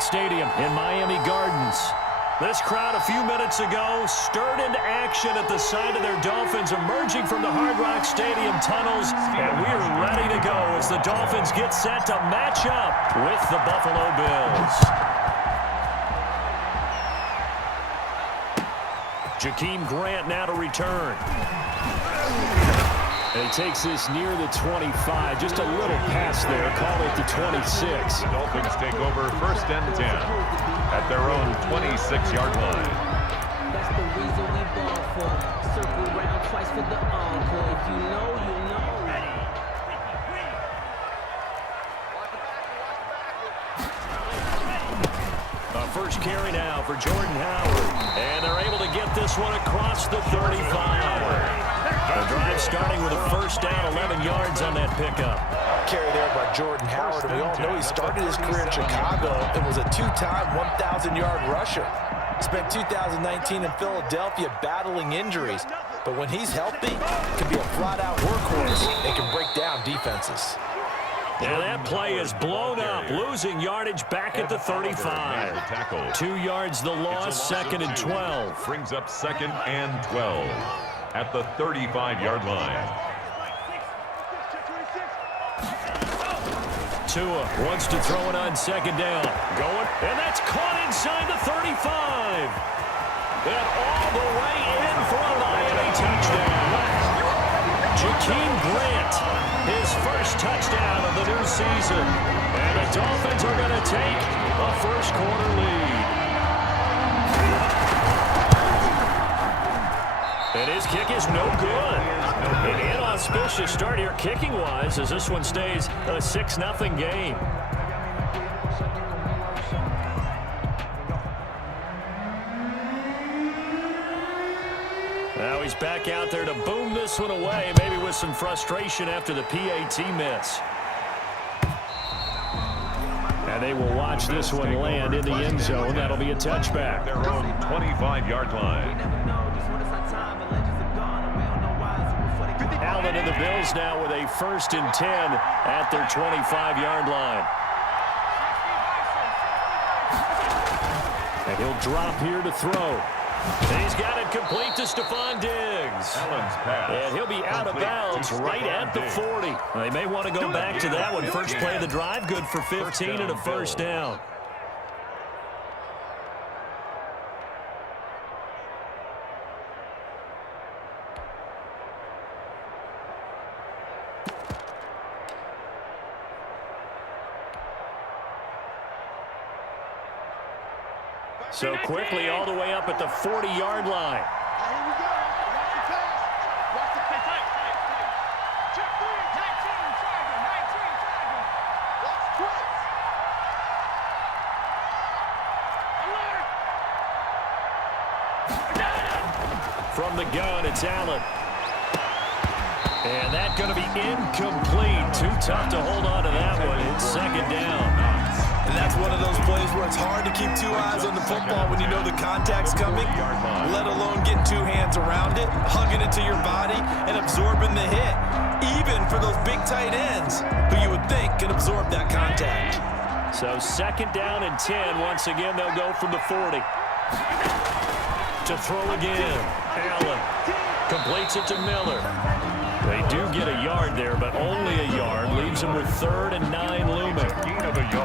Rock Stadium in Miami Gardens. This crowd a few minutes ago stirred into action at the sight of their Dolphins emerging from the Hard Rock Stadium tunnels, and we're ready to go as the Dolphins get set to match up with the Buffalo Bills. Jakeem Grant now to return. And he takes this near the 25. Just a little pass there. Call it the 26. The Dolphins take over 1st and 10 at their own 26-yard line. That's the reason we ball for. Circle around twice for the encore. If you know, you know. First carry now for Jordan Howard. And they're able to get this one across the 35. The drive starting with a first down, 11 yards on that pickup. Carry there by Jordan Howard. And we all know he started his career in Chicago and was a two-time 1,000-yard rusher. Spent 2019 in Philadelphia battling injuries. But when he's healthy, can be a flat-out workhorse and can break down defenses. And that play is blown up, losing yardage back at the 35. 2 yards the loss, 2nd and 12. Brings up 2nd and 12 at the 35-yard line. Tua wants to throw it on 2nd down. Going, and that's caught inside the 35. And all the way in for a Miami touchdown. Jakeem Grant, his first touchdown of the new season. And the Dolphins are going to take a first-quarter lead. And his kick is no good. An inauspicious start here kicking-wise as this one stays a 6-0 game. Now he's back out there to boom this one away, maybe with some frustration after the PAT miss. And they will watch this one land in the end zone. That'll be a touchback. Their own 25-yard line. Allen and the Bills now with a 1st and 10 at their 25-yard line. And he'll drop here to throw. And he's got it complete to Stephon Diggs. Allen's pass. And he'll be out of bounds right at the 40. They may want to go back to that one. First play of the drive, good for 15 and a first down. So quickly all the way up at the 40-yard line. Here we go. Watch the pass. Watch the pass. Check 3, 19, target, 19, target. Watch twice. Alert. From the gun, it's Allen. And that's going to be incomplete. Too tough to hold on to that one. It's 2nd down. And that's one of those plays where it's hard to keep 2 eyes on the football when you know the contact's coming, let alone getting 2 hands around it, hugging it to your body, and absorbing the hit, even for those big tight ends who you would think can absorb that contact. So 2nd down and 10. Once again, they'll go from the 40. To throw again. Allen completes it to Miller. They do get a yard there, but only a yard. Leaves them with 3rd and 9 looming.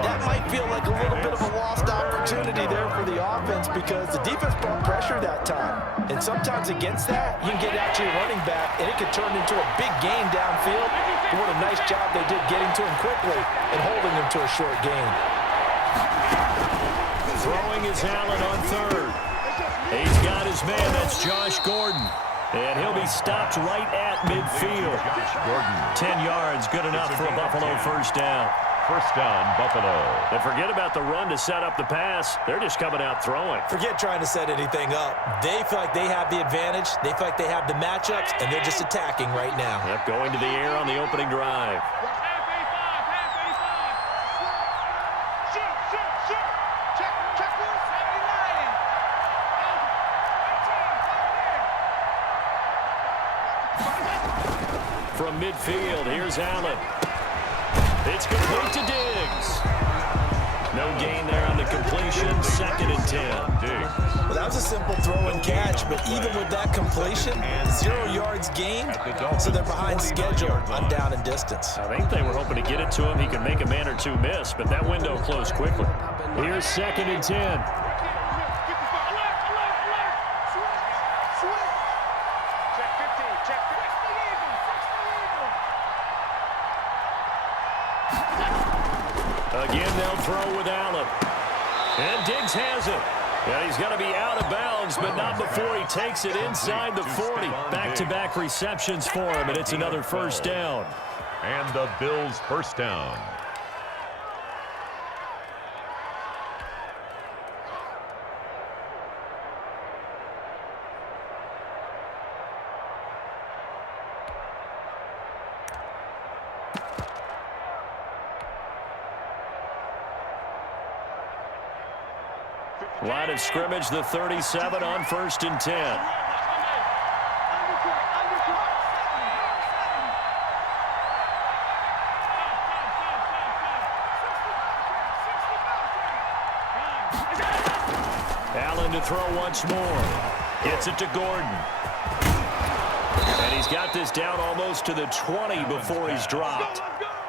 That might feel like a little bit of a lost opportunity there for the offense because the defense brought pressure that time. And sometimes against that, you can get out to your running back, and it could turn into a big gain downfield. But what a nice job they did getting to him quickly and holding him to a short gain. Throwing is Allen on 3rd. He's got his man. That's Josh Gordon. And he'll be stopped right at midfield. 10 yards, good enough for a Buffalo first down. First down, Buffalo. And forget about the run to set up the pass. They're just coming out throwing. Forget trying to set anything up. They feel like they have the advantage. They feel like they have the matchups, and they're just attacking right now. Yep, going to the air on the opening drive. From midfield, here's Allen. It's complete to Diggs. No gain there on the completion. 2nd and 10. Well, that was a simple throw and catch, but even with that completion, 0 yards gained, so they're behind schedule on down and distance. I think they were hoping to get it to him. He could make a man or two miss, but that window closed quickly. Here's 2nd and 10. Again, they'll throw with Allen. And Diggs has it. And he's going to be out of bounds, but not before he takes it inside the 40. Back-to-back receptions for him, and it's another first down. And the Bills' first down. Line of scrimmage, the 37 on 1st and 10. Allen to throw once more. Gets it to Gordon. And he's got this down almost to the 20 before he's dropped.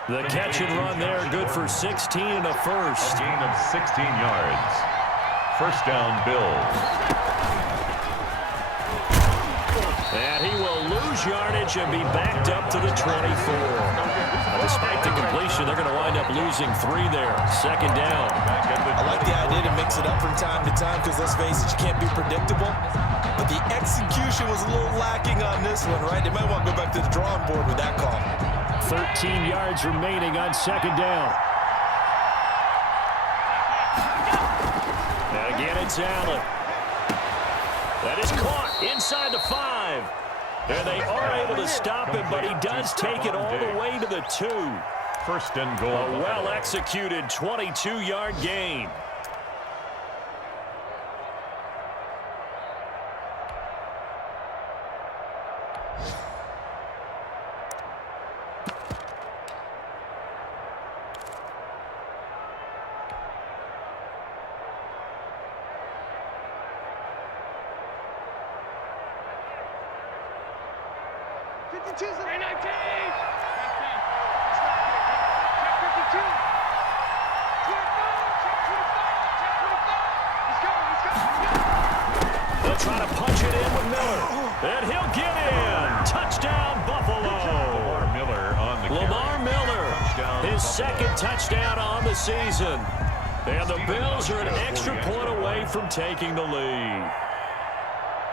The catch and run there, good for 16 and a first. A gain of 16 yards. First down, Bills. And he will lose yardage and be backed up to the 24. Despite the completion, they're going to wind up losing 3 there. 2nd down. I like the idea to mix it up from time to time because, let's face it, you can't be predictable. But the execution was a little lacking on this one, right? They might want to go back to the drawing board with that call. 13 yards remaining on 2nd down. And again, it's Allen. That is caught inside the 5. And they are able to stop him, but he does take it all the way to the 2. First and goal. A well-executed 22-yard gain. They'll try to punch it in with Miller. And he'll get in. Touchdown, Buffalo. Lamar Miller on the Lamar Miller, his second touchdown on the season. And the Bills are an extra point away from taking the lead.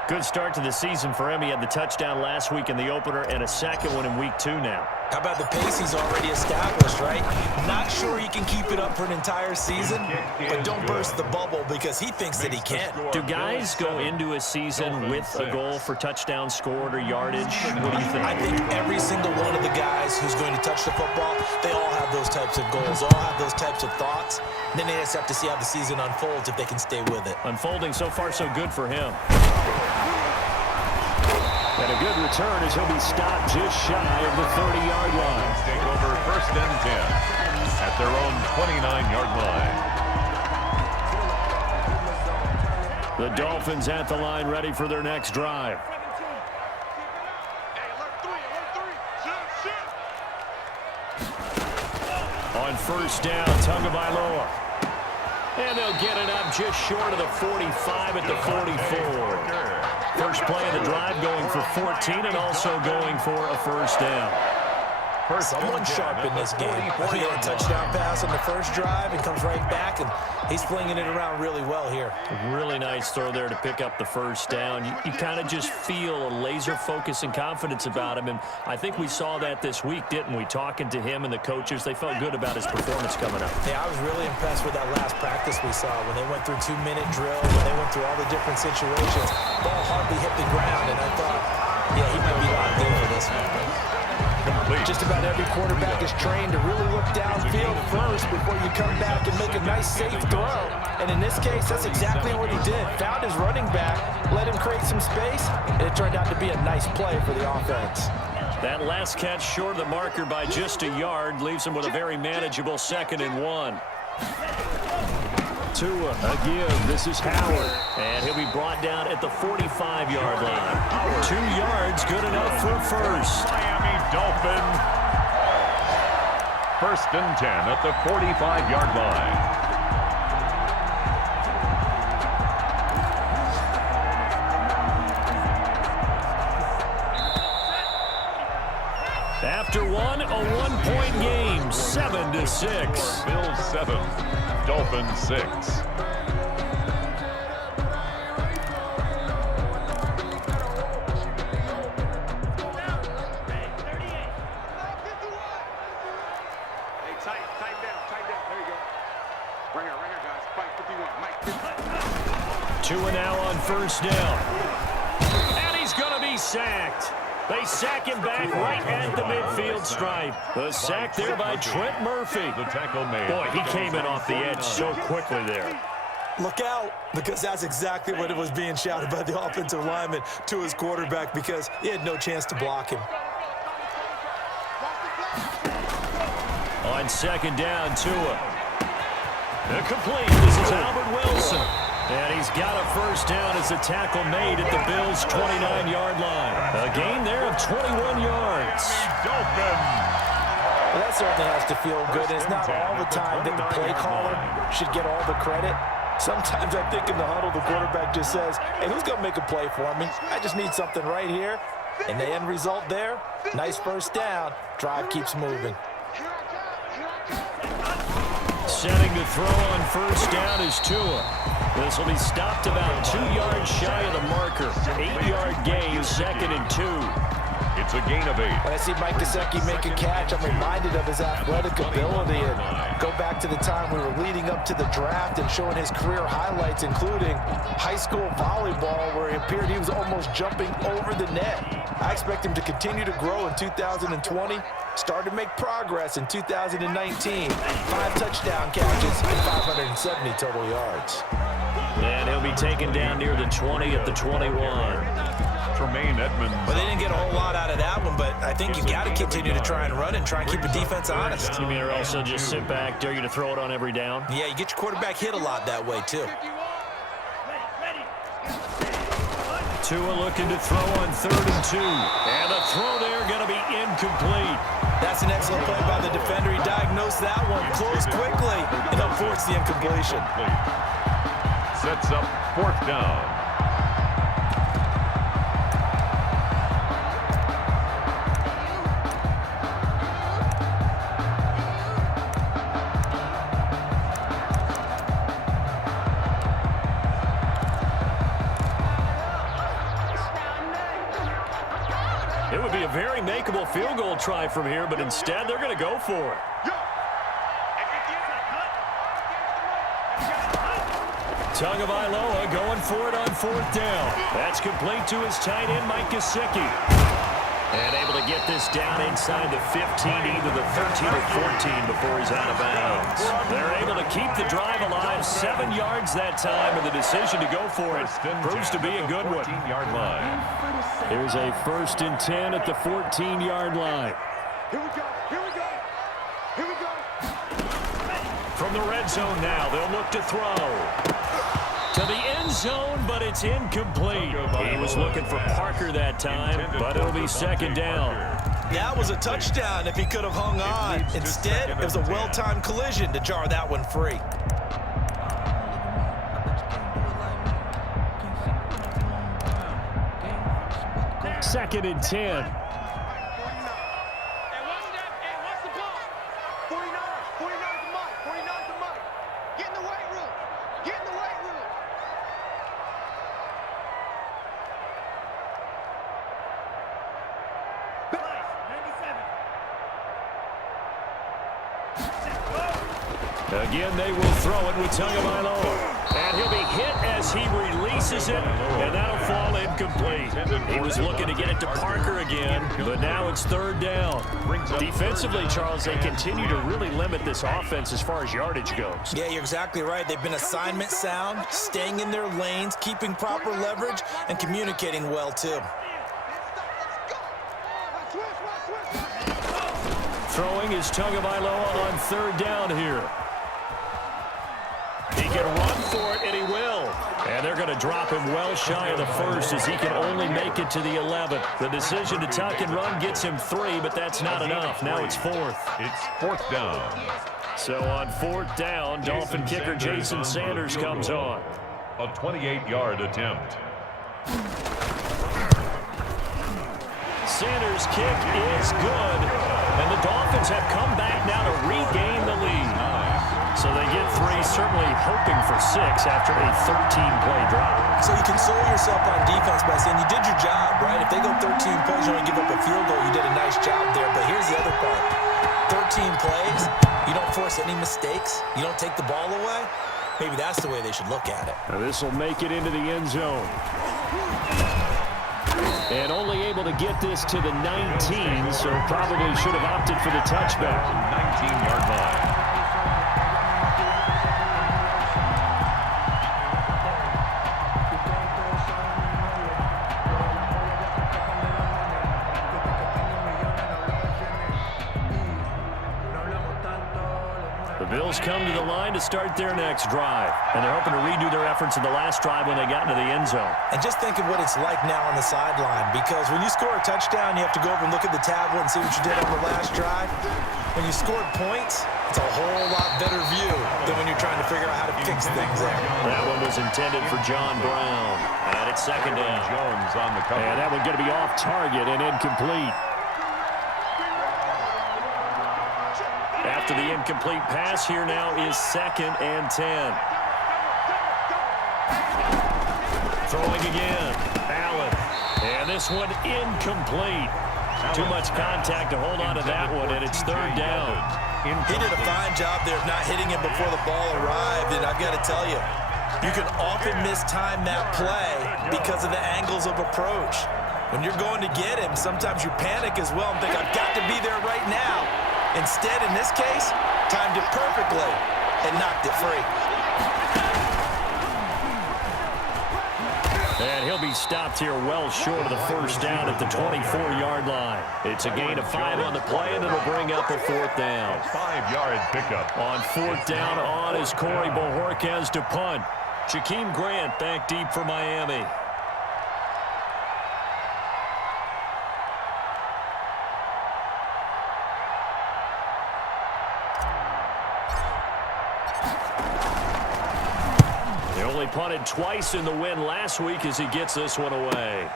Good start to the season for him. He had the touchdown last week in the opener and a second one in week 2 now. How about the pace he's already established, right? Not sure he can keep it up for an entire season, but don't burst the bubble because he thinks that he can. Do guys go into a season with a goal for touchdown scored or yardage? What do you think? I think every single one of the guys who's going to touch the football, they all have those types of goals. They all have those types of thoughts. Then they just have to see how the season unfolds if they can stay with it. Unfolding so far so good for him. And a good return as he'll be stopped just shy of the 30-yard line. Take over 1st and 10 at their own 29-yard line. The Dolphins at the line ready for their next drive. On 1st down, Tagovailoa. And they'll get it up just short of the 45 at the 44. First play of the drive going for 14 and also going for a first down. Someone sharp in this game. He had a touchdown pass on the first drive and comes right back, and he's flinging it around really well here. Really nice throw there to pick up the first down. You kind of just feel a laser focus and confidence about him, and I think we saw that this week, didn't we? Talking to him and the coaches, they felt good about his performance coming up. Yeah, I was really impressed with that last practice we saw when they went through 2-minute drill, when they went through all the different situations. Ball hardly hit the ground, and I thought, yeah, he might be locked in for this one. Just about every quarterback is trained to really look downfield first before you come back and make a nice, safe throw. And in this case, that's exactly what he did. Found his running back, let him create some space, and it turned out to be a nice play for the offense. That last catch short of the marker by just a yard leaves him with a very manageable 2nd and 1. Tua, a give. This is Howard. And he'll be brought down at the 45-yard line. 2 yards, good enough for first. Miami Dolphins. 1st and 10 at the 45-yard line. After one, a 1-point game, 7-6. Bills 7, Dolphins 6. Tua now on 1st down. And he's going to be sacked. They sack him back right at the midfield stripe. The sack there by Trent Murphy. The tackle made. Boy, he came in off the edge so quickly there. Look out, because that's exactly what it was being shouted by the offensive lineman to his quarterback, because he had no chance to block him. On 2nd down, Tua. Complete. This is Albert Wilson. And he's got a 1st down as a tackle made at the Bills' 29-yard line. A gain there of 21 yards. Well, that certainly has to feel good. And it's not all the time that the play caller should get all the credit. Sometimes I think in the huddle, the quarterback just says, hey, who's going to make a play for me? I just need something right here. And the end result there, nice 1st down. Drive keeps moving. Setting to throw on 1st down is Tua. This will be stopped about 2 yards shy of the marker. 8-yard gain, 2nd and 2. It's a gain of 8. When I see Mike Gesicki make a catch, I'm reminded of his athletic ability. And go back to the time we were leading up to the draft and showing his career highlights, including high school volleyball, where it appeared he was almost jumping over the net. I expect him to continue to grow in 2020. Started to make progress in 2019. 5 touchdown catches and 570 total yards. And he'll be taken down near the 20 at the 21. Tremaine Edmonds. Well, they didn't get a whole lot out of that one, but I think you got to continue to try and run and try and keep the defense honest. You mean or also just sit back, dare you to throw it on every down? Yeah, you get your quarterback hit a lot that way, too. Tua looking to throw on 3rd and 2. And the throw there going to be incomplete. That's an excellent play by the defender. He diagnosed that one, closed quickly, and avoids the incompletion. Sets up 4th down. It would be a very makeable field goal try from here, but instead they're going to go for it. Tagovailoa going for it on 4th down. That's complete to his tight end, Mike Gesicki. And able to get this down inside the 15, either the 13 or 14 before he's out of bounds. They're able to keep the drive alive, 7 yards that time, and the decision to go for it proves to be a good one. 14-yard line. Here's a 1st and 10 at the 14-yard line. Here we go. Here we go. Here we go. From the red zone now, they'll look to throw to the end zone, but it's incomplete. He was looking for Parker that time, but it'll be 2nd down. That was a touchdown if he could have hung on. Instead, it was a well-timed collision to jar that one free. Second and 10. Again, they will throw it with Tagovailoa. And he'll be hit as he releases it, and that'll fall incomplete. He was looking to get it to Parker again, but now it's 3rd down. Defensively, Charles, they continue to really limit this offense as far as yardage goes. Yeah, you're exactly right. They've been assignment sound, staying in their lanes, keeping proper leverage, and communicating well, too. Throwing is Tagovailoa on 3rd down here. He can run And they're going to drop him well shy of the first as he can only make it to the 11th. The decision to tuck and run gets him 3, but that's not enough. Now it's 4th. It's 4th down. So on 4th down, Dolphin kicker Jason Sanders comes on. A 28-yard attempt. Sanders' kick is good, and the Dolphins have come back now to regain the lead. So they get 3, certainly hoping for 6 after a 13-play drive. So you console yourself on defense by saying you did your job, right? If they go 13 plays, you only give up a field goal, you did a nice job there. But here's the other part. 13 plays, you don't force any mistakes, you don't take the ball away. Maybe that's the way they should look at it. Now this will make it into the end zone. And only able to get this to the 19, so probably should have opted for the touchback. 19-yard line. The Bills come to the line to start their next drive. And they're hoping to redo their efforts in the last drive when they got into the end zone. And just think of what it's like now on the sideline, because when you score a touchdown, you have to go over and look at the tablet and see what you did on the last drive. When you scored points, it's a whole lot better view than when you're trying to figure out how to fix things there. That one was intended for John Brown. And it's 2nd down. Jones on the cover. And that one going to be off target and incomplete. After the incomplete pass, here now is 2nd and 10. Throwing again. Allen. And this one incomplete. Too much contact to hold on to that one, and it's 3rd down. He did a fine job there of not hitting him before the ball arrived, and I've got to tell you, you can often mistime that play because of the angles of approach. When you're going to get him, sometimes you panic as well and think, I've got to be there right now. Instead, in this case, timed it perfectly and knocked it free. And he'll be stopped here well short of the 1st down at the 24-yard line. It's a gain of 5 on the play, and it'll bring up a 4th down. 5-yard pickup. On 4th down, on is Corey Bojorquez to punt. Jakeem Grant back deep for Miami. Punted twice in the win last week as he gets this one away.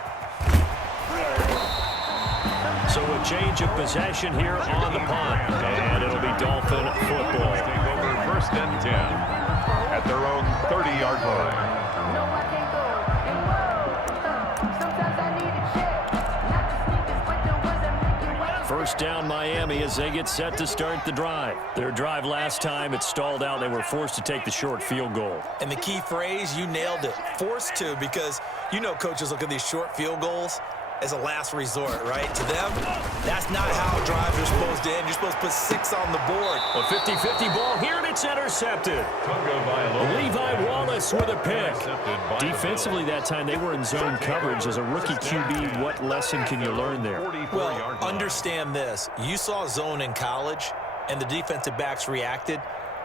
So a change of possession here on the punt, and it'll be Dolphin football. Take over 1st and 10 at their own 30-yard line. First down Miami as they get set to start the drive. Their drive last time, it stalled out. They were forced to take the short field goal. And the key phrase, you nailed it, forced to, because you know coaches look at these short field goals as a last resort, right? To them, that's not how drives are supposed to end. You're supposed to put 6 on the board. A 50-50 ball here, and it's intercepted. Levi Wallace with a pick. Defensively that time, they were in zone coverage. As a rookie QB, what lesson can you learn there? Well, understand this. You saw zone in college, and the defensive backs reacted,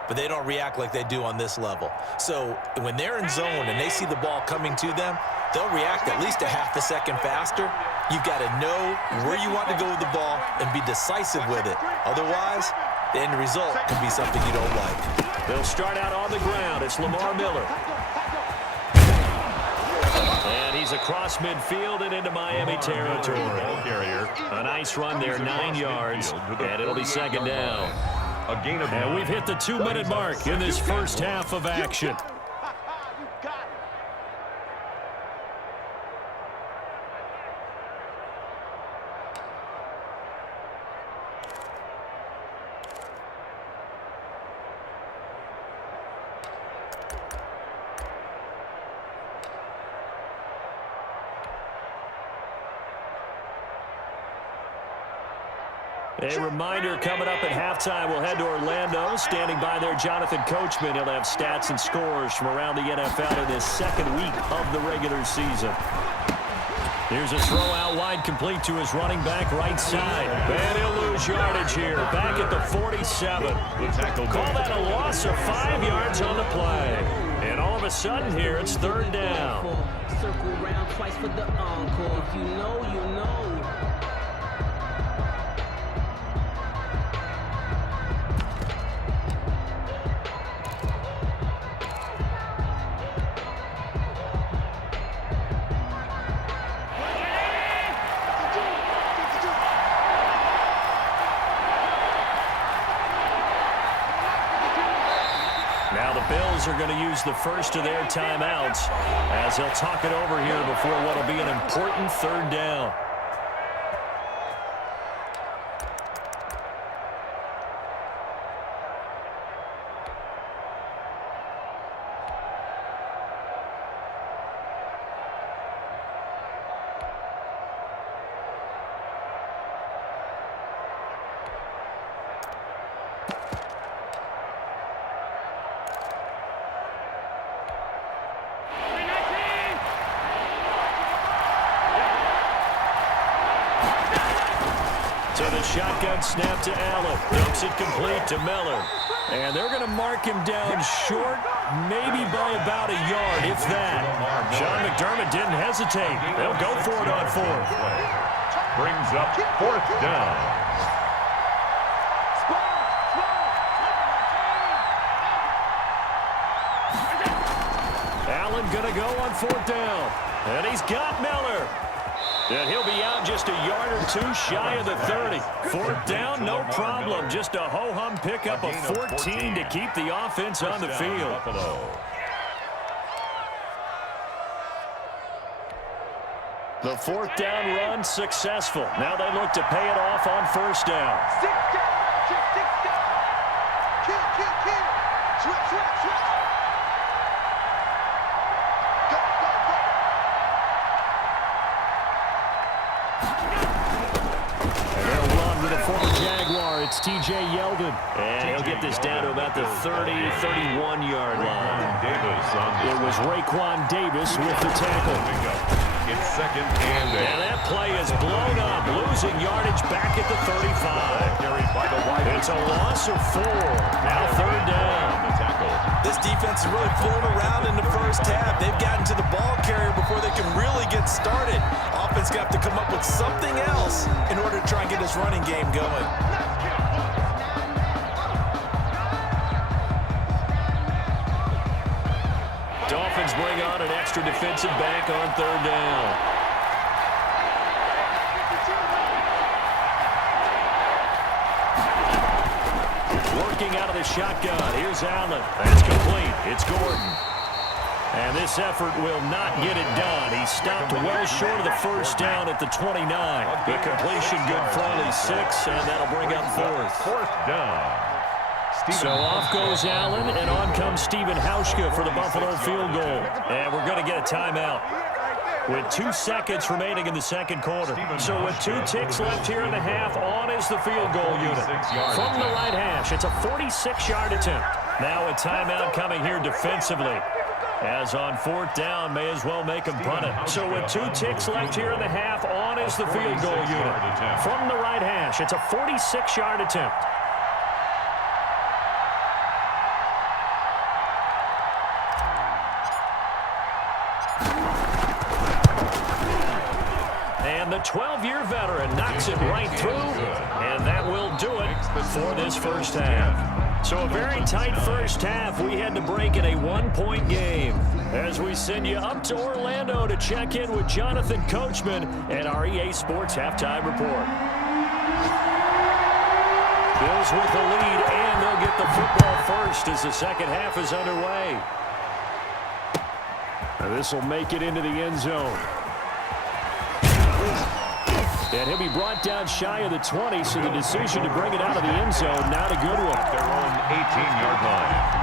but they don't react like they do on this level. So when they're in zone and they see the ball coming to them, they'll react at least a half a second faster. You've got to know where you want to go with the ball and be decisive with it. Otherwise, the end result can be something you don't like. They'll start out on the ground. It's Lamar Miller. And he's across midfield and into Miami territory. A nice run there, 9 yards, and it'll be 2nd down. And we've hit the 2-minute mark in this first half of action. A reminder coming up at halftime, we'll head to Orlando. Standing by there, Jonathan Coachman. He'll have stats and scores from around the NFL in this 2nd week of the regular season. Here's a throw out wide, complete to his running back right side. And he'll lose yardage here, back at the 47. Call that a loss of 5 yards on the play. And all of a sudden here, it's third down. Circle round twice for the encore. If you know, you know. Now the Bills are going to use the first of their timeouts as they'll talk it over here before what will be an important third down. So the shotgun snap to Allen. Dumps it complete to Miller. And they're going to mark him down short, maybe by about a yard, if that. Sean McDermott didn't hesitate. They'll go for it on fourth. Brings up fourth down. Allen going to go on fourth down. And he's got Miller. And he'll be out just a yard or two shy of the 30. Fourth down, no problem. Just a ho-hum pickup of 14 to keep the offense on the field. The fourth down run successful. Now they look to pay it off on first down. Former Jaguar, it's T.J. Yeldon. And he'll get this down to about the 30, 31-yard line. It was Raekwon Davis with the tackle. It's second and 8. And that play is blown up, losing yardage back at the 35. It's a loss of 4. Now third down. This defense is really fooling around in the first half. They've gotten to the ball carrier before they can really get started. Offense got to come up with something else in order to try and get this running game going. Dolphins bring on an extra defensive back on third down. Working out of the shotgun. Here's Allen. That's complete. It's Gordon. And this effort will not get it done. He stopped well short of the first down at the 29. The completion good for only 6, and that'll bring up fourth. Fourth down. So off goes Allen, and on comes Stephen Hauschka for the Buffalo field goal. And we're going to get a timeout with 2 seconds remaining in the second quarter. So with 2 ticks left here in the half, on is the field goal unit. From the right hash, it's a 46-yard attempt. Now a timeout coming here defensively. As on fourth down, may as well make him punt it. So with 2 ticks left here in the half, on is the field goal unit. From the right hash, it's a 46-yard attempt. And the 12-year veteran knocks it right through, and that will do it for this first half. So a very tight first half. We had to break in a 1-point game as we send you up to Orlando to check in with Jonathan Coachman and our EA Sports Halftime Report. Bills with the lead, and they'll get the football first as the second half is underway. This will make it into the end zone. And he'll be brought down shy of the 20, so the decision to bring it out of the end zone, not a good one. Their own 18-yard line.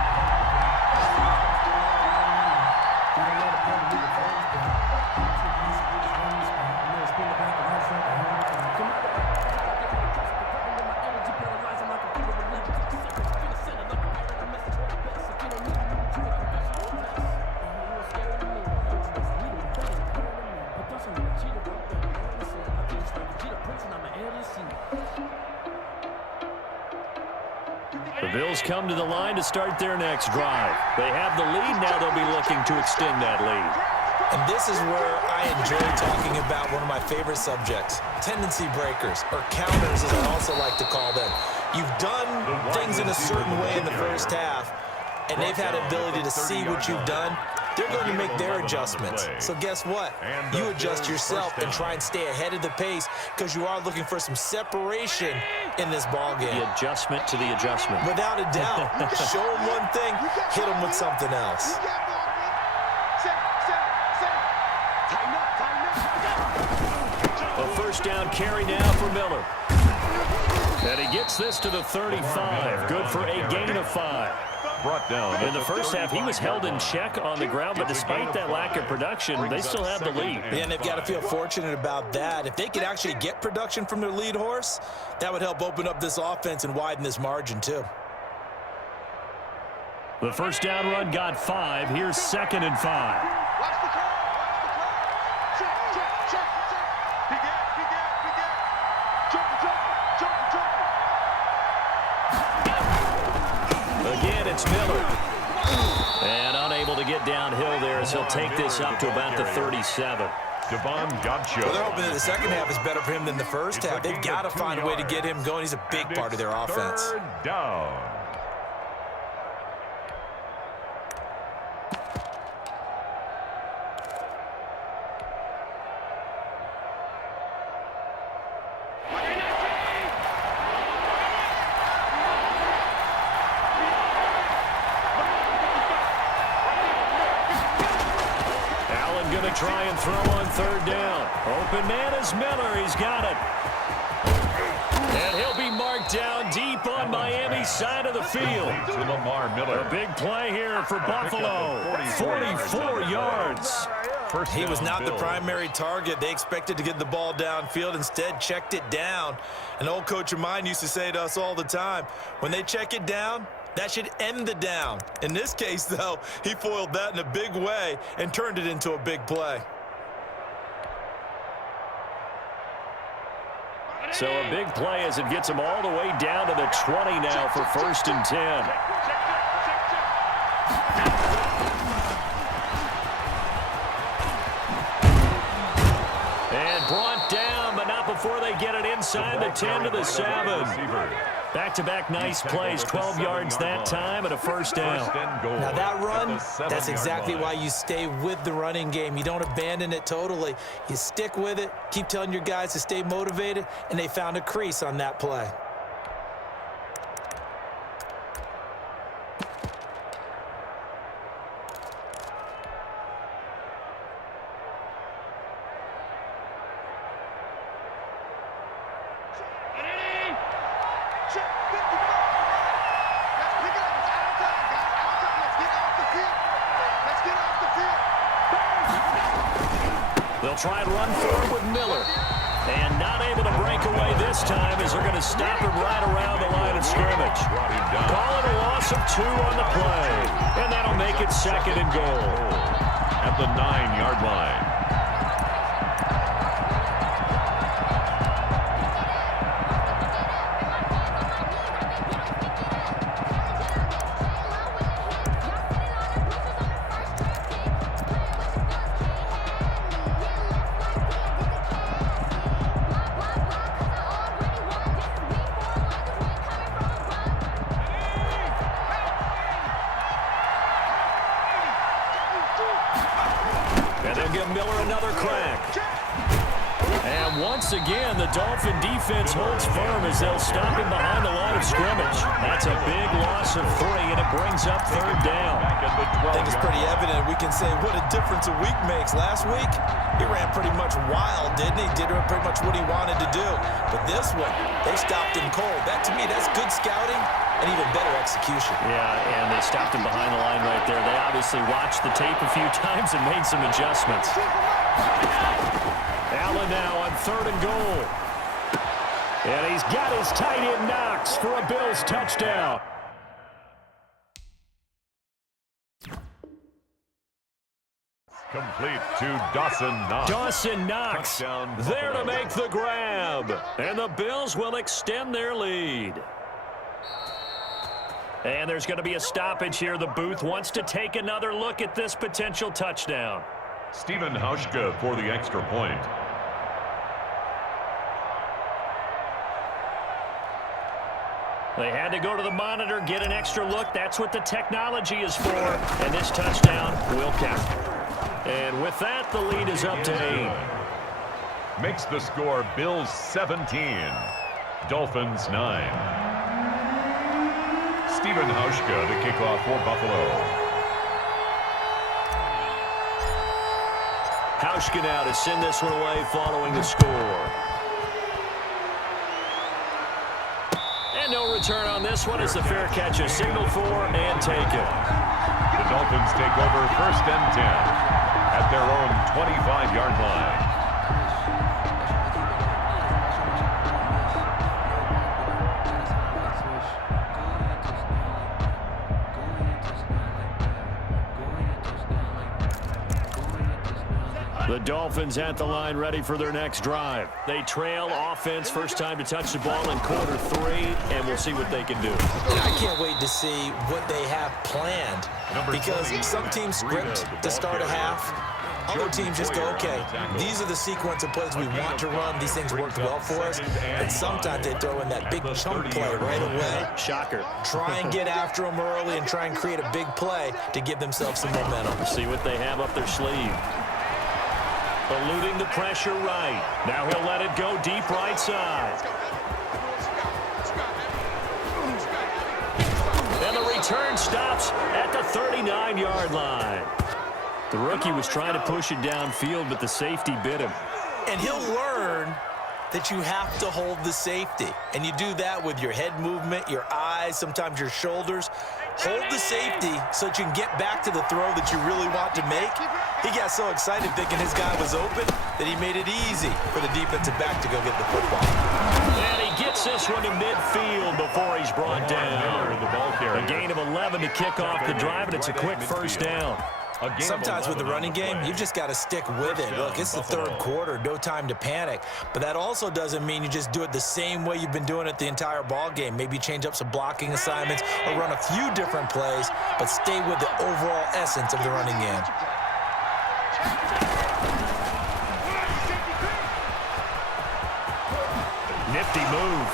The Bills come to the line to start their next drive. They have the lead. Now they'll be looking to extend that lead. And this is where I enjoy talking about one of my favorite subjects, tendency breakers, or counters as I also like to call them. You've done things in a certain way in the first half, and they've had the ability to see what you've done. They're going to make their adjustments. So guess what? You adjust yourself and try and stay ahead of the pace because you are looking for some separation in this ball game. The adjustment to the adjustment. Without a doubt. Show them one thing, hit them with something else. A first down carry now for Miller. And he gets this to the 35. Good for a gain of 5. Brought down In the first half, he was held in check on the ground, but despite that lack of production, they still have the lead. Yeah, and they've got to feel fortunate about that. If they could actually get production from their lead horse, that would help open up this offense and widen this margin too. The first down run got 5. Here's 2nd and 5. Watch the curve. Check. Peek it. Again, it's Miller. And unable to get downhill there as he'll take this up to about the 37. Devon Godchaux. Well, they're hoping that the second half is better for him than the first half. They've got to find a way to get him going. He's a big part of their offense. Third down. Try and throw on third down. Open man is Miller. He's got it. And he'll be marked down deep on Miami's side of the field. To Lamar Miller. A big play here for Buffalo. 44 yards. He was not the primary target. They expected to get the ball downfield. Instead, checked it down. An old coach of mine used to say to us all the time, when they check it down, that should end the down. In this case, though, he foiled that in a big way and turned it into a big play. So a big play as it gets him all the way down to the 20 now for 1st and 10. And brought down, but not before they get it inside the 10 to the 7. Back-to-back nice plays, 12 yards that time and a first down. Now that run, that's exactly why you stay with the running game. You don't abandon it totally. You stick with it, keep telling your guys to stay motivated, and they found a crease on that play. They'll try and run forward with Miller. And not able to break away this time as they're going to stop him right around the line of scrimmage. Call it a loss of 2 on the play. And that'll make it 2nd and goal. At the 9-yard line. Miller another crack. And once again, the Dolphin defense holds firm as they'll stop him behind the line of scrimmage. That's a big loss of 3, and it brings up 3rd down. I think it's pretty evident. We can say what a difference a week makes. Last week, he ran pretty much wild, didn't he? Did pretty much what he wanted to do. But this one, they stopped him cold. That, to me, that's good scouting and even better execution. Yeah, and they stopped him behind the line right there. They obviously watched the tape a few times and made some adjustments. Allen now on 3rd and goal. And he's got his tight end Knox for a Bills touchdown. Complete to Dawson Knox. Dawson Knox Touchdown, there to Buffalo. make the grab. And the Bills will extend their lead. And there's going to be a stoppage here. The booth wants to take another look at this potential touchdown. Stephen Hauschka for the extra point. They had to go to the monitor, get an extra look. That's what the technology is for. And this touchdown will count. And with that, the lead is up to 8. Makes the score Bills 17, Dolphins 9. Stephen Hauschka to kick off for Buffalo. Hauschka now to send this one away following the score. And no return on this one as the fair catch is signaled for and taken. The Dolphins take over 1st and 10 at their own 25-yard line. The Dolphins at the line ready for their next drive. They trail offense, first time to touch the ball in quarter 3, and we'll see what they can do. I can't wait to see what they have planned because some teams script to start a half. Other teams just go, okay, these are the sequence of plays we want to run. These things worked well for us. And sometimes they throw in that big chunk play right away. Shocker. Try and get after them early and try and create a big play to give themselves some momentum. See what they have up their sleeve. Eluding the pressure right. Now he'll let it go deep right side. And the return stops at the 39-yard line. The rookie was trying to push it downfield, but the safety bit him. And he'll learn that you have to hold the safety. And you do that with your head movement, your eyes, sometimes your shoulders. Hold the safety so that you can get back to the throw that you really want to make. He got so excited thinking his guy was open that he made it easy for the defensive back to go get the football. And he gets this one to midfield before he's brought down. A gain of 11 to kick off the drive, and it's a quick first down. Sometimes with the running game, you've just got to stick with it. Look, it's the third quarter, no time to panic. But that also doesn't mean you just do it the same way you've been doing it the entire ball game. Maybe change up some blocking assignments or run a few different plays, but stay with the overall essence of the running game. Nifty move.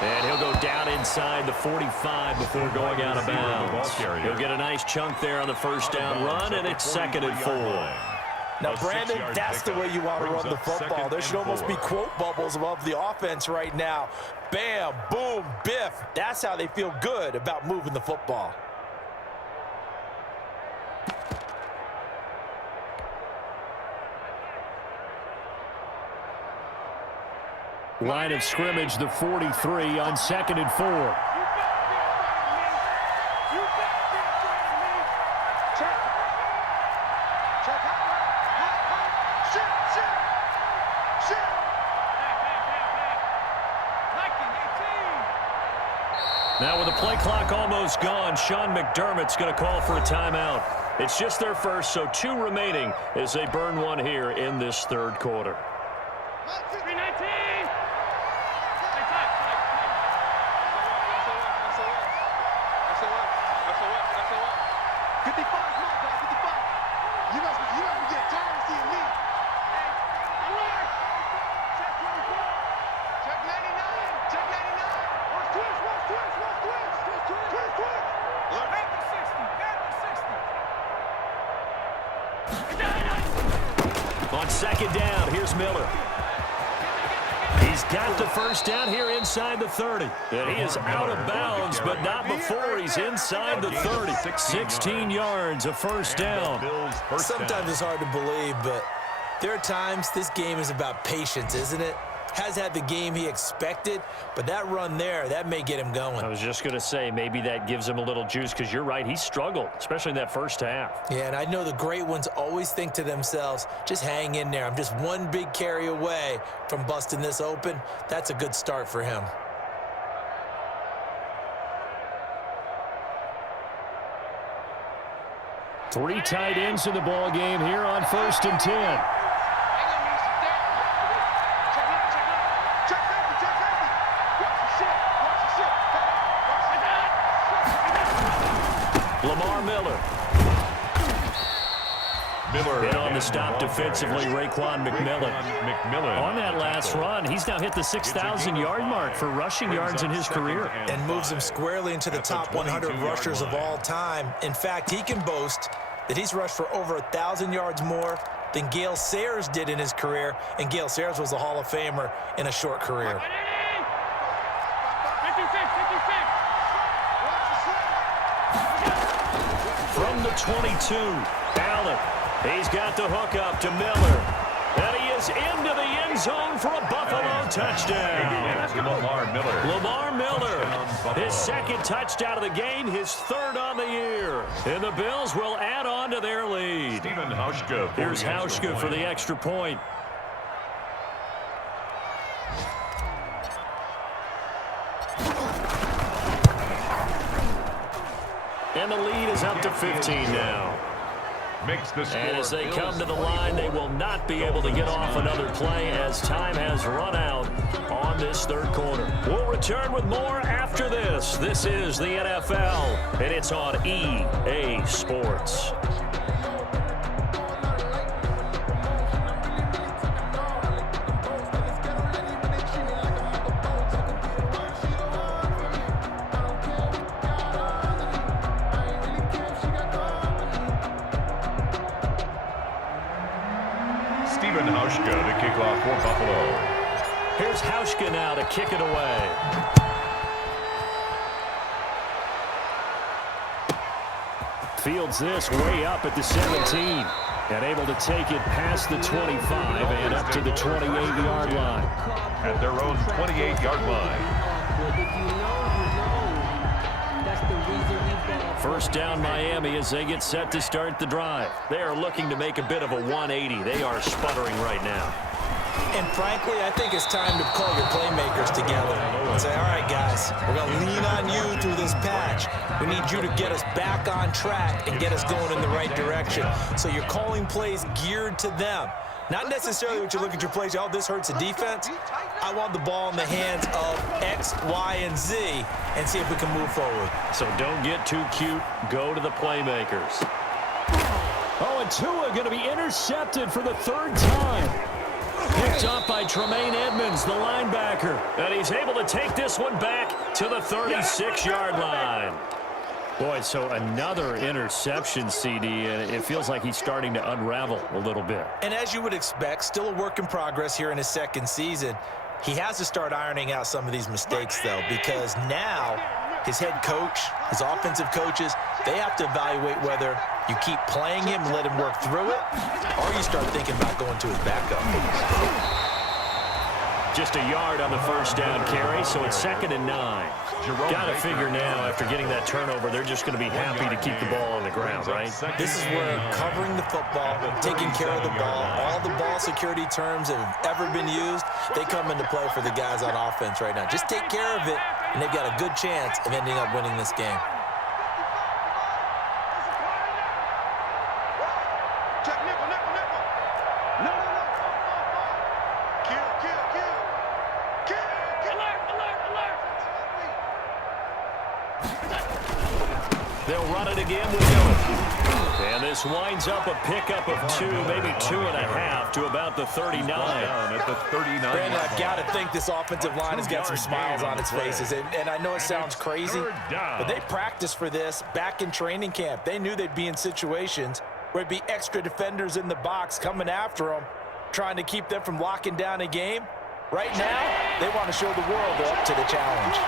And he'll go down inside the 45 before going out of bounds. He'll get a nice chunk there on the first down run, and it's 2nd and 4. Now, Brandon, that's the way you want to run the football. There should almost be quote bubbles above the offense right now. Bam, boom, biff. That's how they feel good about moving the football. Line of scrimmage, the 43 on 2nd and 4. Now with the play clock almost gone, Sean McDermott's going to call for a timeout. It's just their first, so 2 remaining as they burn one here in this third quarter. On 2nd down, here's Miller. He's got the first down here inside the 30. And he is out of bounds, but not before he's inside the 30. 16 yards, a first down. Sometimes it's hard to believe, but there are times this game is about patience, isn't it? Has had the game he expected, but that run there, that may get him going. I was just going to say, maybe that gives him a little juice, because you're right, he struggled, especially in that first half. Yeah, and I know the great ones always think to themselves, just hang in there. I'm just one big carry away from busting this open. That's a good start for him. Three tight ends in the ball game here on 1st and 10. Miller. And on the stop defensively, Raekwon McMillan. On that last run, he's now hit the 6,000-yard mark for rushing yards in his career. And moves him squarely into the top 100 rushers of all time. In fact, he can boast that he's rushed for over 1,000 yards more than Gale Sayers did in his career, and Gale Sayers was a Hall of Famer in a short career. 56. From the 22, Allen. He's got the hook up to Miller. And he is into the end zone for a Buffalo touchdown. Lamar Miller, his second touchdown of the game, his third on the year. And the Bills will add on to their lead. Here's Hauschka for the extra point. And the lead is up to 15 now. And as they come to the line, they will not be able to get off another play as time has run out on this third quarter. We'll return with more after this. This is the NFL, and it's on EA Sports. Hauschka, the kickoff for Buffalo. Here's Hauschka now to kick it away. Fields this way up at the 17. And able to take it past the 25 and up to the 28-yard line. At their own 28-yard line. First down Miami as they get set to start the drive. They are looking to make a bit of a 180. They are sputtering right now. And frankly, I think it's time to call your playmakers together and say, all right, guys, we're going to lean on you through this patch. We need you to get us back on track and get us going in the right direction. So you're calling plays geared to them. Not necessarily what you look at your plays, oh, this hurts the defense. I want the ball in the hands of X, Y, and Z and see if we can move forward. So don't get too cute. Go to the playmakers. Oh, and Tua going to be intercepted for the third time. Picked up by Tremaine Edmonds, the linebacker. And he's able to take this one back to the 36-yard line. Boy, so another interception, CD, and it feels like he's starting to unravel a little bit. And as you would expect, still a work in progress here in his second season. He has to start ironing out some of these mistakes, though, because now his head coach, his offensive coaches, they have to evaluate whether you keep playing him and let him work through it, or you start thinking about going to his backup. Just a yard on the first down carry, so it's 2nd and 9. Got to figure now, after getting that turnover, they're just going to be happy to keep the ball on the ground, right? This is where covering the football, taking care of the ball, all the ball security terms that have ever been used, they come into play for the guys on offense right now. Just take care of it, and they've got a good chance of ending up winning this game. They'll run it again with Miller. And this winds up a pickup of 2, maybe 2.5 to about the 39. At the 39. Brandon, I've got to think this offensive line has got some smiles on its faces. And I know it sounds crazy, but they practiced for this back in training camp. They knew they'd be in situations where it'd be extra defenders in the box coming after them, trying to keep them from locking down a game. Right now, they want to show the world they're up to the challenge.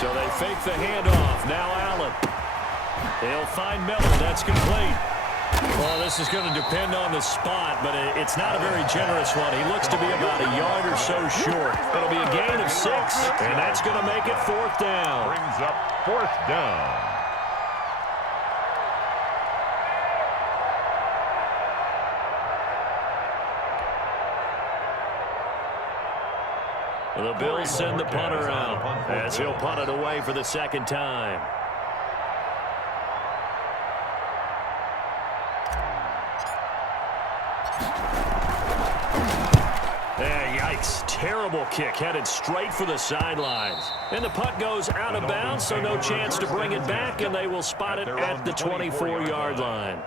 So they fake the handoff. Now Allen. They'll find Miller. That's complete. Well, this is going to depend on the spot, but it's not a very generous one. He looks to be about a yard or so short. It'll be a gain of 6, and that's going to make it 4th down. Brings up 4th down. The Bills send the punter out as he'll punt it away for the second time. Yikes. terrible kick headed straight for the sidelines. And the punt goes out of bounds, so no chance to bring it back, and they will spot it at the 24-yard line.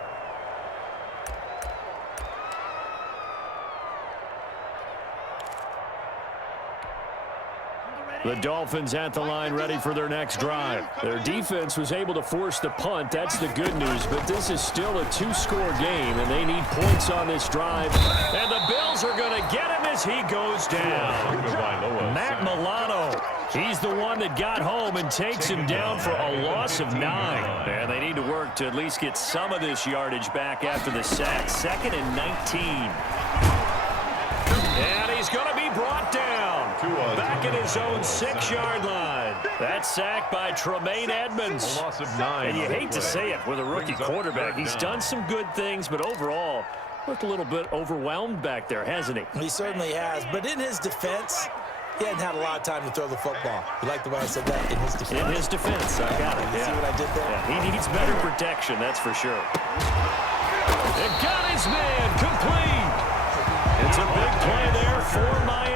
The Dolphins at the line ready for their next drive. Their defense was able to force the punt. That's the good news, but this is still a two-score game, and they need points on this drive. And the Bills are going to get him as he goes down. Matt Milano, he's the one that got home and takes him down for a loss of 9. And they need to work to at least get some of this yardage back after the sack. 2nd and 19. And he's going to be brought down. Back at his own 6-yard line. That sack by Tremaine Edmonds. A loss of 9. And you hate to say it with a rookie quarterback. He's done some good things, but overall, looked a little bit overwhelmed back there, hasn't he? He certainly has. But in his defense, he hadn't had a lot of time to throw the football. You like the way I said that? In his defense. In his defense, I got it. You see what I did there? Yeah, he needs better protection, that's for sure. It got his man complete. It's a big play there for Miami.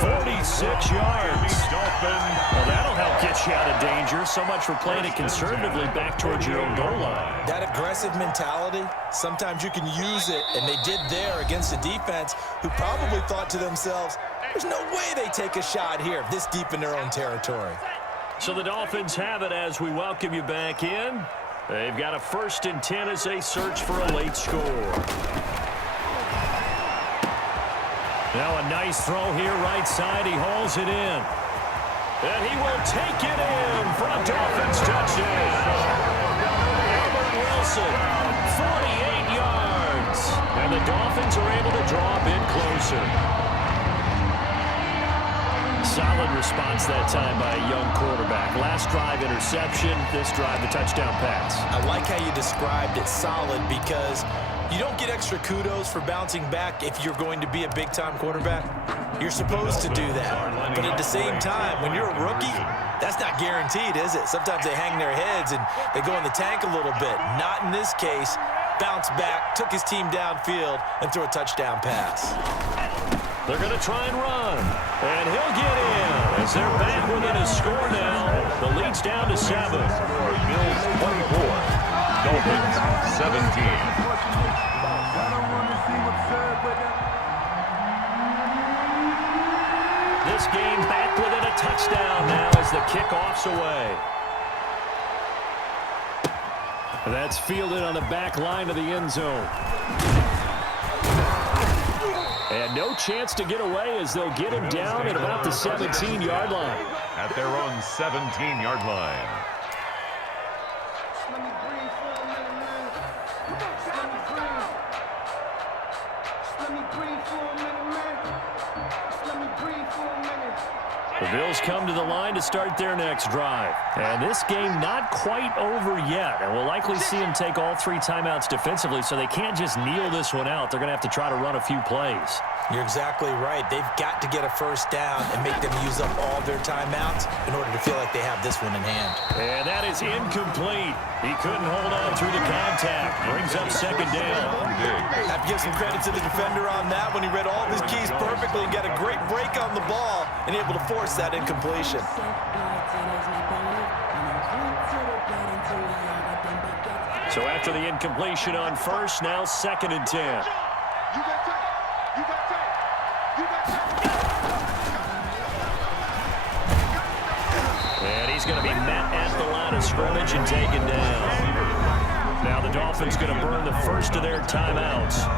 46 yards. Well, that'll help get you out of danger. So much for playing it conservatively back towards your own goal line. That aggressive mentality, sometimes you can use it, and they did there against a defense who probably thought to themselves, there's no way they take a shot here this deep in their own territory. So the Dolphins have it as we welcome you back in. They've got a 1st and 10 as they search for a late score. Now a nice throw here, right side. He hauls it in. And he will take it in for a Dolphins touchdown. Albert Wilson, 48 yards. And the Dolphins are able to draw a bit closer. Solid response that time by a young quarterback. Last drive, interception. This drive, the touchdown pass. I like how you described it solid because you don't get extra kudos for bouncing back if you're going to be a big-time quarterback. You're supposed to do that. But at the same time, when you're a rookie, that's not guaranteed, is it? Sometimes they hang their heads and they go in the tank a little bit. Not in this case. Bounce back, took his team downfield, and threw a touchdown pass. They're going to try and run. And he'll get in as they're back within a score now. The lead's down to 7. Bills 24. Dolphins 17. This game back within a touchdown now as the kickoff's away. That's fielded on the back line of the end zone. And no chance to get away as they'll get him down at about the 17-yard line. At their own 17-yard line. Let me breathe for a minute, man. Let me breathe. Let me breathe for a minute, man. Let me breathe for a minute. The Bills come to the line to start their next drive. And this game not quite over yet. And we'll likely see them take all 3 timeouts defensively, so they can't just kneel this one out. They're going to have to try to run a few plays. You're exactly right. They've got to get a first down and make them use up all their timeouts in order to feel like they have this one in hand. And that is incomplete. He couldn't hold on through the contact. Brings up 2nd down. I have to give some credit to the defender on that when he read all of his keys perfectly and got a great break on the ball and able to force that incompletion. So after the incompletion on first, now 2nd and 10. You got tape. You got tape. You got tape. And he's going to be met at the line of scrimmage and taken down. Now the Dolphins going to burn the first of their timeouts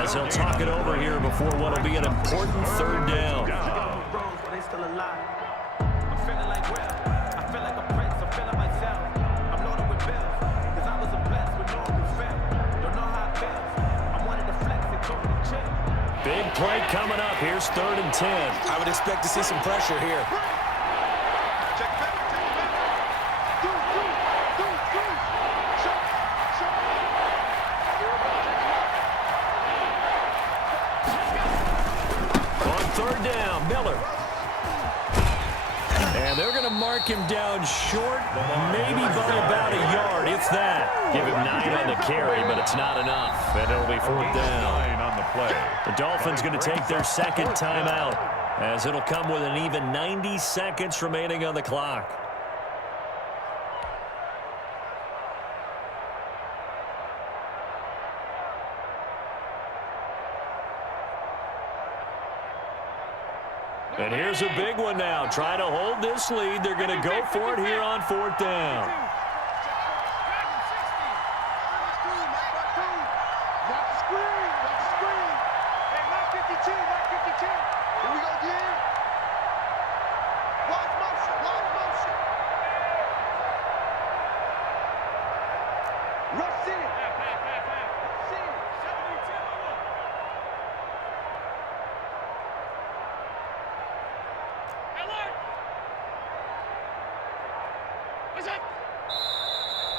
as they'll talk it over here before what will be an important 3rd down. They still alive. I'm feeling like well. I feel like a prince. I'm feeling myself. I'm loaded with bills. Cause I was a blessed with no refill. Don't know how it feels. I wanted to flex and totally chill. Big play coming up. Here's 3rd and 10. I would expect to see some pressure here. Check back. Check back. Do. Shut. On 3rd down, Miller. And they're going to mark him down short, maybe by about a yard, if that. Give him 9 on the carry, but it's not enough. And it'll be 4th down. 9 on the play. The Dolphins going to take their 2nd timeout. as it'll come with an even 90 seconds remaining on the clock. And here's a big one now. Trying to hold this lead. They're going to go for it here on 4th down.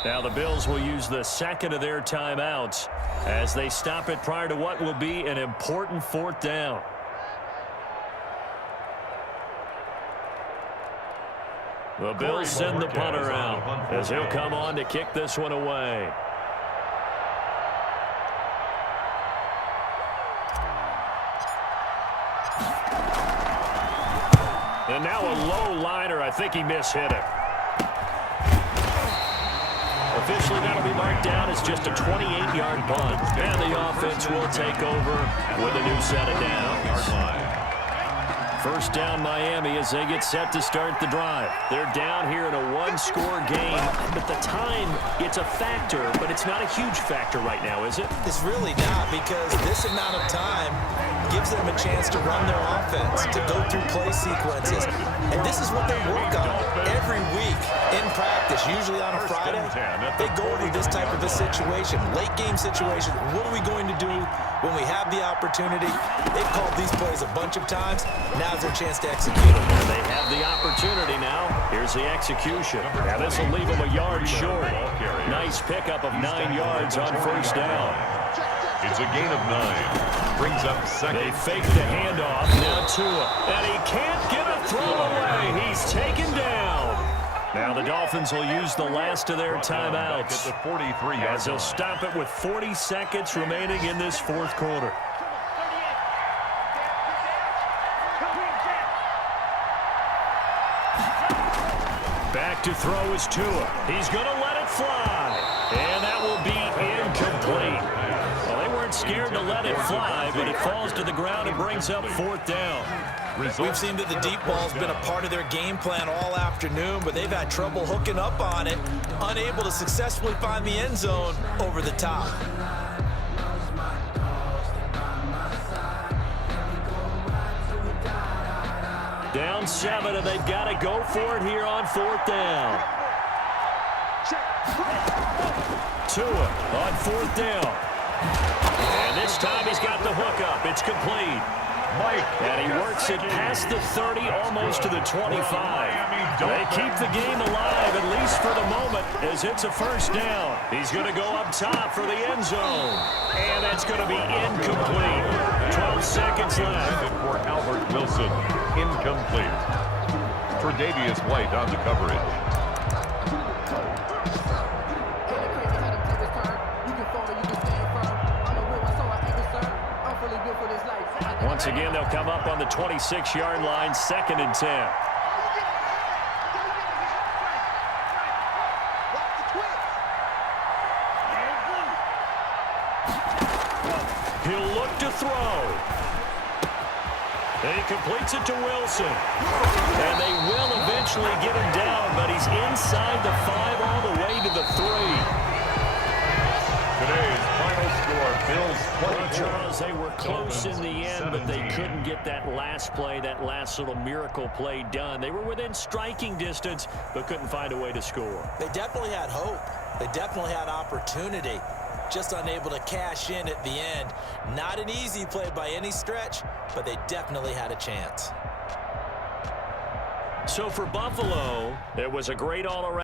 Now the Bills will use the second of their timeouts as they stop it prior to what will be an important 4th down. The Bills send the punter out as he'll come on to kick this one away. And now a low liner. I think he mishit it. Officially, that'll be marked down as just a 28-yard punt. And the offense will take over with a new set of downs. First down Miami as they get set to start the drive. They're down here in a one-score game. But the time, it's a factor, but it's not a huge factor right now, is it? It's really not, because this amount of time gives them a chance to run their offense, to go through play sequences. And this is what they work on every week in practice, usually on a Friday. They go over this type of a situation, late game situation. What are we going to do when we have the opportunity? They've called these plays a bunch of times. Now's their chance to execute them. And they have the opportunity now. Here's the execution. Now this will leave them a yard short. Nice pickup of 9 yards on first down. It's a gain of 9. Brings up second. They fake the handoff. Now Tua. And he can't get a throw away. He's taken down. Now the Dolphins will use the last of their timeouts At the 43-yard as they'll stop it with 40 seconds remaining in this 4th quarter. Back to throw is Tua. He's going to let it fly. And that will be incomplete. Well, they weren't scared to let it fly, but it falls to the ground and brings up 4th down. We've seen that the deep ball's been a part of their game plan all afternoon, but they've had trouble hooking up on it, unable to successfully find the end zone over the top. Down 7, and they've got to go for it here on 4th down. Tua on 4th down. And this time he's got the hookup. It's complete. And he works it past the 30, almost to the 25. They keep the game alive, at least for the moment, as it's a first down. He's going to go up top for the end zone. And that's going to be incomplete. 12 seconds left. For Albert Wilson, incomplete. Tre'Davious White on the coverage. Once again, they'll come up on the 26-yard line, 2nd and 10. He'll look to throw. And he completes it to Wilson. And they will eventually get him down, but he's inside the 5 all the way to the 3. Today's final score, Bills 24. Charles, they were close in the end, but they couldn't get that last play, that last little miracle play done. They were within striking distance, but couldn't find a way to score. They definitely had hope. They definitely had opportunity. Just unable to cash in at the end. Not an easy play by any stretch, but they definitely had a chance. So for Buffalo, it was a great all-around